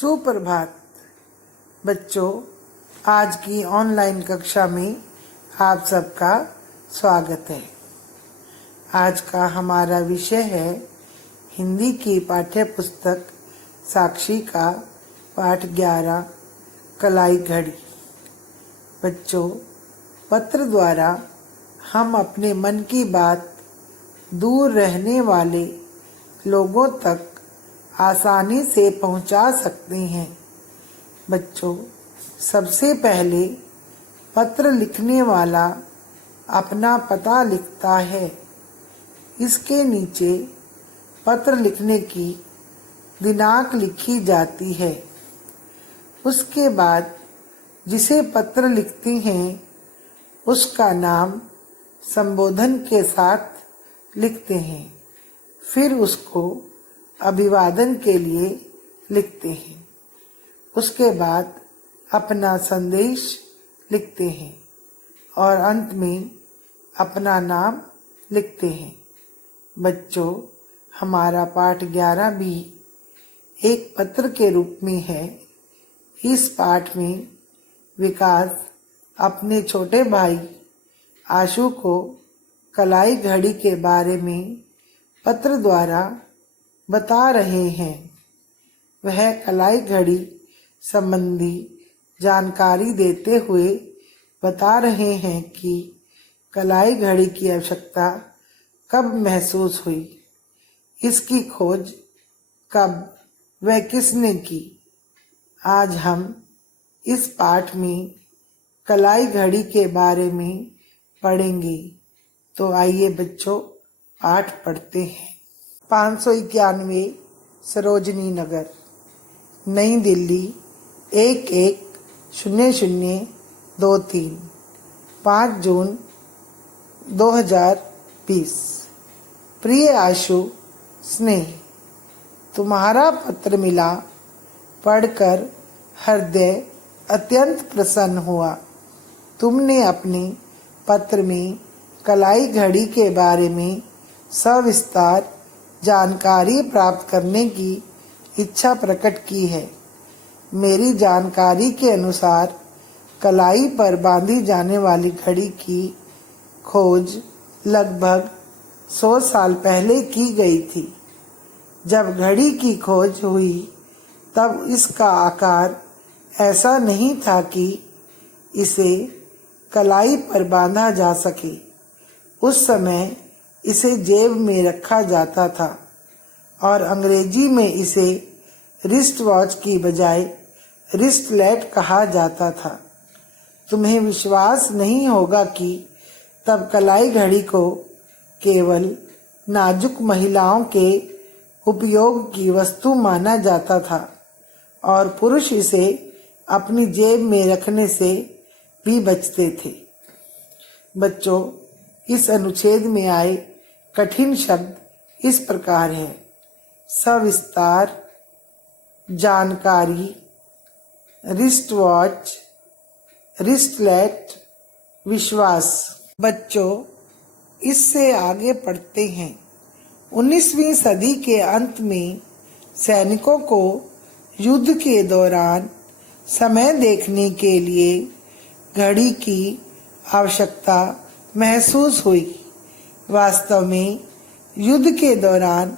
सुप्रभात बच्चों, आज की ऑनलाइन कक्षा में आप सबका स्वागत है। आज का हमारा विषय है हिंदी की पाठ्य पुस्तक साक्षी का पाठ 11 कलाई घड़ी। बच्चों, पत्र द्वारा हम अपने मन की बात दूर रहने वाले लोगों तक आसानी से पहुंचा सकते हैं। बच्चों, सबसे पहले पत्र लिखने वाला अपना पता लिखता है। इसके नीचे पत्र लिखने की दिनांक लिखी जाती है। उसके बाद जिसे पत्र लिखते हैं उसका नाम संबोधन के साथ लिखते हैं। फिर उसको अभिवादन के लिए लिखते हैं। उसके बाद अपना संदेश लिखते हैं और अंत में अपना नाम लिखते हैं। बच्चों, हमारा पाठ 11 भी एक पत्र के रूप में है। इस पाठ में विकास अपने छोटे भाई आशु को कलाई घड़ी के बारे में पत्र द्वारा बता रहे हैं। वह कलाई घड़ी संबंधी जानकारी देते हुए बता रहे हैं कि कलाई घड़ी की आवश्यकता कब महसूस हुई, इसकी खोज कब व किसने की। आज हम इस पाठ में कलाई घड़ी के बारे में पढ़ेंगे। तो आइए बच्चों, पाठ पढ़ते हैं। 591 सरोजनी नगर, नई दिल्ली 110023, 5 जून 2020। प्रिय आशु, स्नेह, तुम्हारा पत्र मिला, पढ़कर हृदय अत्यंत प्रसन्न हुआ। तुमने अपने पत्र में कलाई घड़ी के बारे में सविस्तार जानकारी प्राप्त करने की इच्छा प्रकट की है। मेरी जानकारी के अनुसार कलाई पर बांधी जाने वाली घड़ी की खोज लगभग 100 साल पहले की गई थी। जब घड़ी की खोज हुई तब इसका आकार ऐसा नहीं था कि इसे कलाई पर बांधा जा सके। उस समय इसे जेब में रखा जाता था और अंग्रेजी में इसे रिस्ट वॉच की बजाय रिस्टलेट कहा जाता था। तुम्हें विश्वास नहीं होगा कि तब कलाई घड़ी को केवल नाजुक महिलाओं के उपयोग की वस्तु माना जाता था और पुरुष इसे अपनी जेब में रखने से भी बचते थे। बच्चों, इस अनुच्छेद में आए कठिन शब्द इस प्रकार है: सविस्तार, जानकारी, रिस्ट वॉच, रिस्टलेट, विश्वास। बच्चों, इससे आगे पढ़ते हैं। 19वीं सदी के अंत में सैनिकों को युद्ध के दौरान समय देखने के लिए घड़ी की आवश्यकता महसूस हुई। वास्तव में युद्ध के दौरान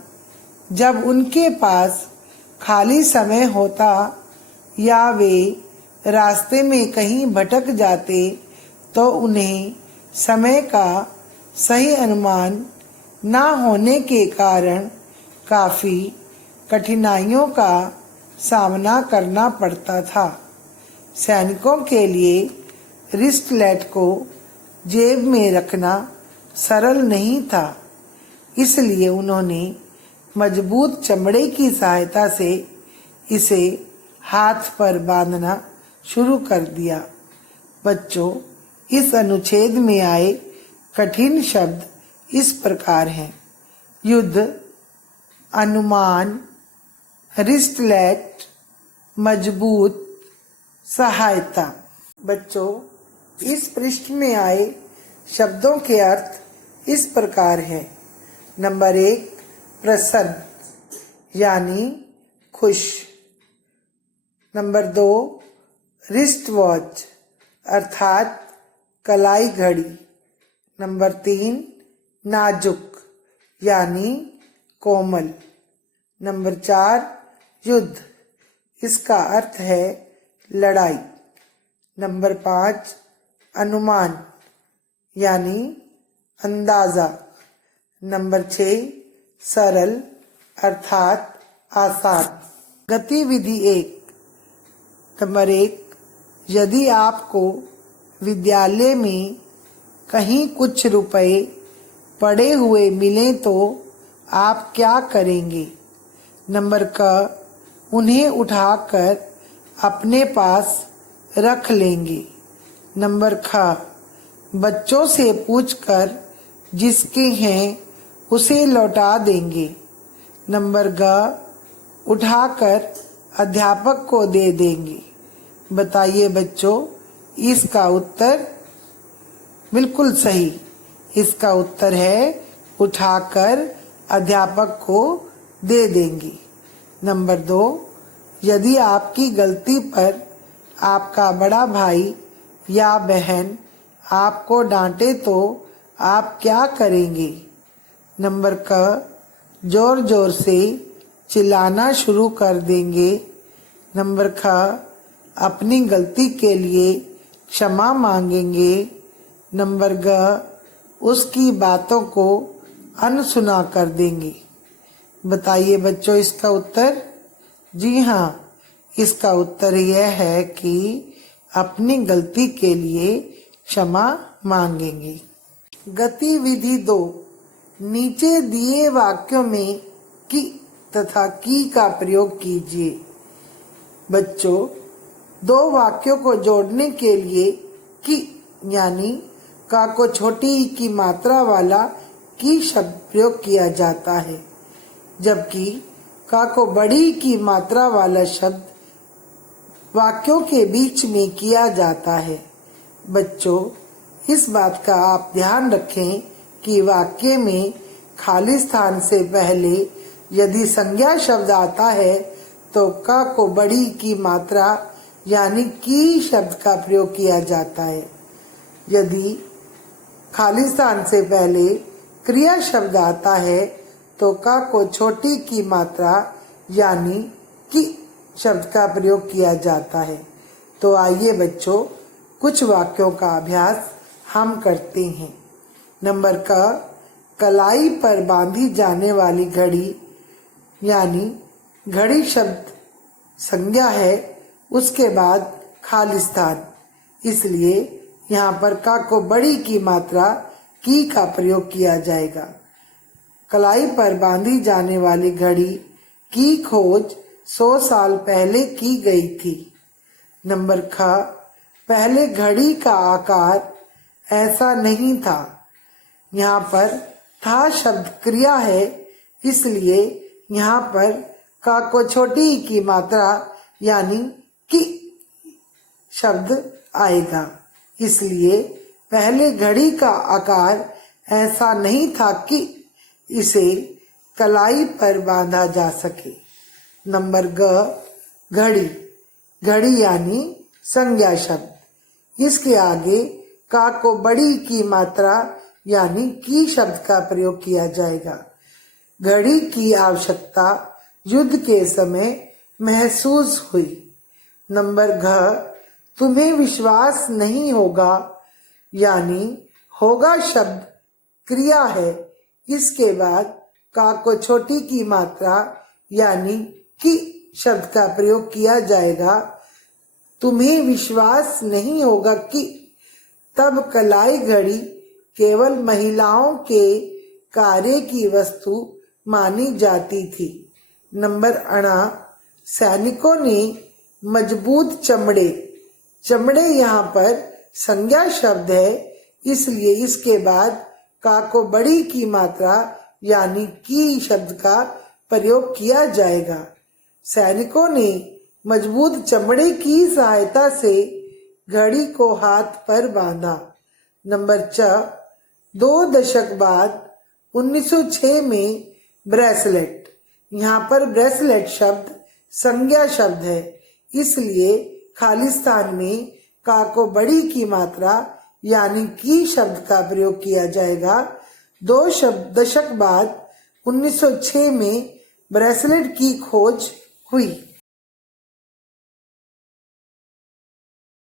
जब उनके पास खाली समय होता या वे रास्ते में कहीं भटक जाते तो उन्हें समय का सही अनुमान न होने के कारण काफ़ी कठिनाइयों का सामना करना पड़ता था। सैनिकों के लिए रिस्टलेट को जेब में रखना सरल नहीं था, इसलिए उन्होंने मजबूत चमड़े की सहायता से इसे हाथ पर बांधना शुरू कर दिया। बच्चों, इस अनुच्छेद में आए कठिन शब्द इस प्रकार हैं: युद्ध, अनुमान, रिस्टलेट, मजबूत, सहायता। बच्चों, इस पृष्ठ में आए शब्दों के अर्थ इस प्रकार हैं। नंबर 1, प्रसन्न यानी खुश। नंबर 2 रिस्ट वॉच अर्थात कलाई घड़ी। नंबर 3 नाजुक यानी कोमल। नंबर 4 युद्ध, इसका अर्थ है लड़ाई। नंबर 5 अनुमान यानी अंदाजा। नंबर 6 सरल अर्थात आसान। गतिविधि 1। नंबर 1, यदि आपको विद्यालय में कहीं कुछ रुपए पड़े हुए मिलें तो आप क्या करेंगे? नंबर क, उन्हें उठाकर अपने पास रख लेंगे। नंबर ख, बच्चों से पूछकर जिसके हैं उसे लौटा देंगे। नंबर ग, उठाकर अध्यापक को दे देंगे। बताइए बच्चों, इसका उत्तर बिल्कुल सही। इसका उत्तर है उठाकर अध्यापक को दे देंगे। नंबर 2, यदि आपकी गलती पर आपका बड़ा भाई या बहन आपको डांटे तो आप क्या करेंगे? नंबर क, जोर जोर से चिल्लाना शुरू कर देंगे। नंबर ख, अपनी गलती के लिए क्षमा मांगेंगे। नंबर ग, उसकी बातों को अनसुना कर देंगे। बताइए बच्चों, इसका उत्तर? जी हाँ, इसका उत्तर यह है कि अपनी गलती के लिए क्षमा मांगेंगे। गतिविधि 2। नीचे दिए वाक्यों में कि तथा की का प्रयोग कीजिए। बच्चों, 2 वाक्यों को जोड़ने के लिए कि यानी का को छोटी ई की मात्रा वाला की शब्द प्रयोग किया जाता है, जबकि का को बड़ी की मात्रा वाला शब्द वाक्यों के बीच में किया जाता है। बच्चों, इस बात का आप ध्यान रखें कि वाक्य में खाली स्थान से पहले यदि संज्ञा शब्द आता है तो का को बड़ी की मात्रा यानी की शब्द का प्रयोग किया जाता है। यदि खाली स्थान से पहले क्रिया शब्द आता है तो का को छोटी की मात्रा यानी कि शब्द का प्रयोग किया जाता है। तो आइए बच्चों, कुछ वाक्यों का अभ्यास हम करते हैं। नंबर क, कलाई पर बांधी जाने वाली घड़ी यानी घड़ी शब्द संज्ञा है, उसके बाद खाली स्थान, इसलिए यहाँ पर का को बड़ी की मात्रा की का प्रयोग किया जाएगा। कलाई पर बांधी जाने वाली घड़ी की खोज 100 साल पहले की गई थी। नंबर ख, पहले घड़ी का आकार ऐसा नहीं था। यहाँ पर था शब्द क्रिया है, इसलिए यहाँ पर का को छोटी की मात्रा यानी कि शब्द आएगा। इसलिए पहले घड़ी का आकार ऐसा नहीं था कि इसे कलाई पर बांधा जा सके। नंबर ग, घड़ी, घड़ी यानी संज्ञा शब्द, इसके आगे का को बड़ी की मात्रा यानी की शब्द का प्रयोग किया जाएगा। घड़ी की आवश्यकता युद्ध के समय महसूस हुई। नंबर घ, तुम्हें विश्वास नहीं होगा यानी होगा शब्द क्रिया है, इसके बाद का को छोटी की मात्रा यानी कि शब्द का प्रयोग किया जाएगा। तुम्हें विश्वास नहीं होगा कि तब कलाई घड़ी केवल महिलाओं के कार्य की वस्तु मानी जाती थी। नंबर अणा, सैनिकों ने मजबूत चमड़े, चमड़े यहाँ पर संज्ञा शब्द है, इसलिए इसके बाद का को बड़ी की मात्रा यानी की शब्द का प्रयोग किया जाएगा। सैनिकों ने मजबूत चमड़े की सहायता से घड़ी को हाथ पर बांधा। नंबर च, 2 दशक बाद 1906 में ब्रेसलेट, यहाँ पर ब्रेसलेट शब्द संज्ञा शब्द है, इसलिए खालिस्तान में का को बड़ी की मात्रा यानी की शब्द का प्रयोग किया जाएगा। 2 दशक बाद 1906 में ब्रेसलेट की खोज हुई।